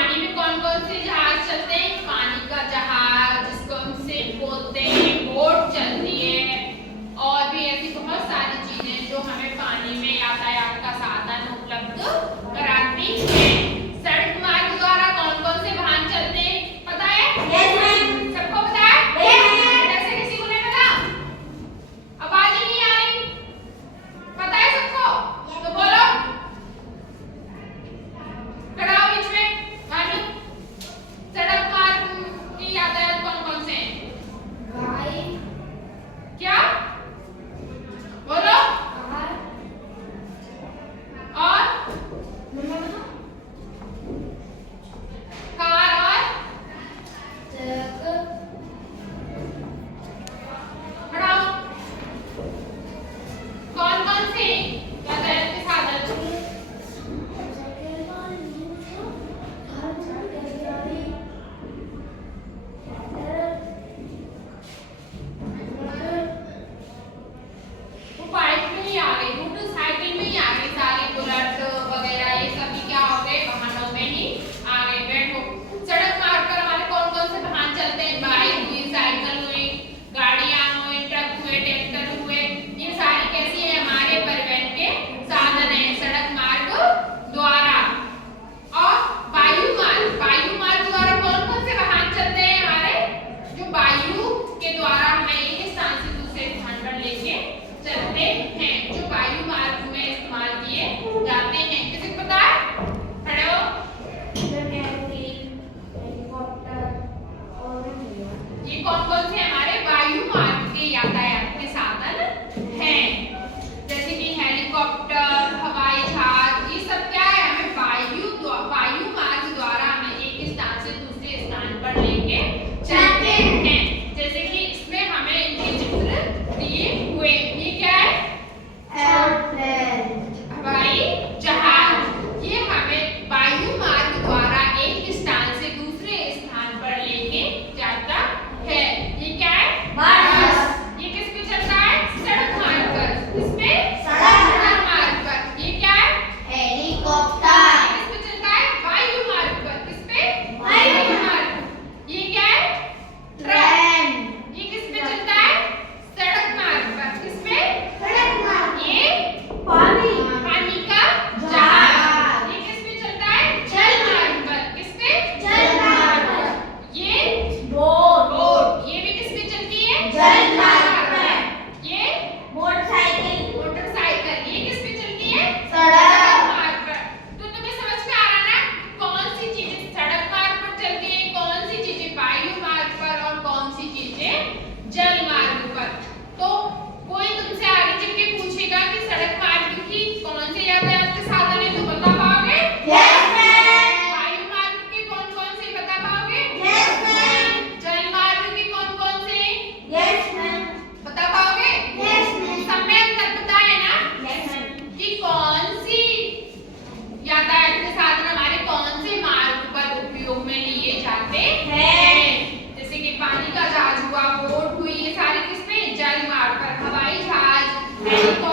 पानी में कौन कौन से जहाज चलते हैं? पानी का जहाज जिसको हम शिप बोलते हैं, बोट चलती है और भी ऐसी बहुत सारी चीजें जो हमें पानी में यातायात का साधन उपलब्ध कराती है। सड़क मार्ग द्वारा कौन कौन से वाहन चलते हैं पता है? सबको पता है? ऐसे किसी को नहीं पता? आवाज ही नहीं आ रही। पता है सबको? तो बोलो। खड़ा हो बीच में। भानु, सड़क मार्ग की यातायात कौन कौन से हैं? क्या? बोलो। और कार और खड़ा हो। कौन कौन से यातायात के साधन? वो बाइक में ही आ गई, मोटरसाइकिल में ही आ गई, सारी बुलेट वगैरह ये सभी क्या हो गए? वाहनों में ही आ गए। बैठो। सड़क मार्ग पर हमारे कौन कौन से वाहन चलते हैं? बाइक हुई, साइकिल हुई, गाड़ियां हुई, ट्रक हुए, ट्रैक्टर हुए, ये सारी कैसी है? हमारे परिवहन के साधन है सड़क मार्ग द्वारा। और वायु मार्ग द्वारा कौन कौन से वाहन चलते हैं? हमारे जो वायु के द्वारा हमें एक स्थान से दूसरे स्थान पर लेके चलते हैं, जो वायु मार्ग में इस्तेमाल किए जाते हैं। किसी को पता है? खड़े हो। ये कौन कौन से हमारे वायु मार्ग के यातायात के साधन हैं? जैसे कि हेलीकॉप्टर, हवाई जहाज, ये सब क्या है? हमें वायु मार्ग द्वारा हमें एक स्थान से दूसरे स्थान पर लेके चलते हैं। जैसे कि इसमें हमें इनके चित्र दिए हुए, ये क्या है? हवाई जहाज। ये हमें वायु मार्ग द्वारा एक स्थान से दूसरे स्थान पर लेके जाता है। ये क्या है? बस। ये किस पे चलता है? सड़क मार्ग पर। किस पे? सड़क मार्ग पर। ये क्या है? हेलीकॉप्टर। ये किस पे चलता है? वायु मार्ग पर। किस पे? वायु मार्ग। ये क्या है? ट्रेन। ये किस पे चलता है? सड़क मार्ग पर। किस पे? सड़क मार्ग। ये पानी का जहाज। ये किस पे चलता है? जल मार्ग पर। किस पे? जल मार्ग पर। ये बोट। ये भी किस पे चलती है? जल मार्ग पर। ये मोटरसाइकिल। ये किस पे चलती है? सड़क मार्ग पर। तो तुम्हें समझ में आ रहा ना कौन सी चीजें सड़क मार्ग पर चलती है, कौन सी चीजें वायु मार्ग पर और कौन सी चीजें जल मार्ग पर। तो कोई तुमसे आगे चल के पूछेगा कि सड़क मार्ग की कौन से यातायात के साधन है, तो बता पाओगे? वायु मार्ग के कौन कौन से बता पाओगे? जल मार्ग के कौन कौन से बता पाओगे? सब में अंतर पता है ना कि कौन सी यातायात के साधन हमारे कौन से मार्ग पर उपयोग में लिए जाते हैं। जैसे कि पानी का जहाज हुआ, बोट हुई, ये सारे किसमें? जल मार्ग पर। हवाई जहाज, हेलीकॉप्टर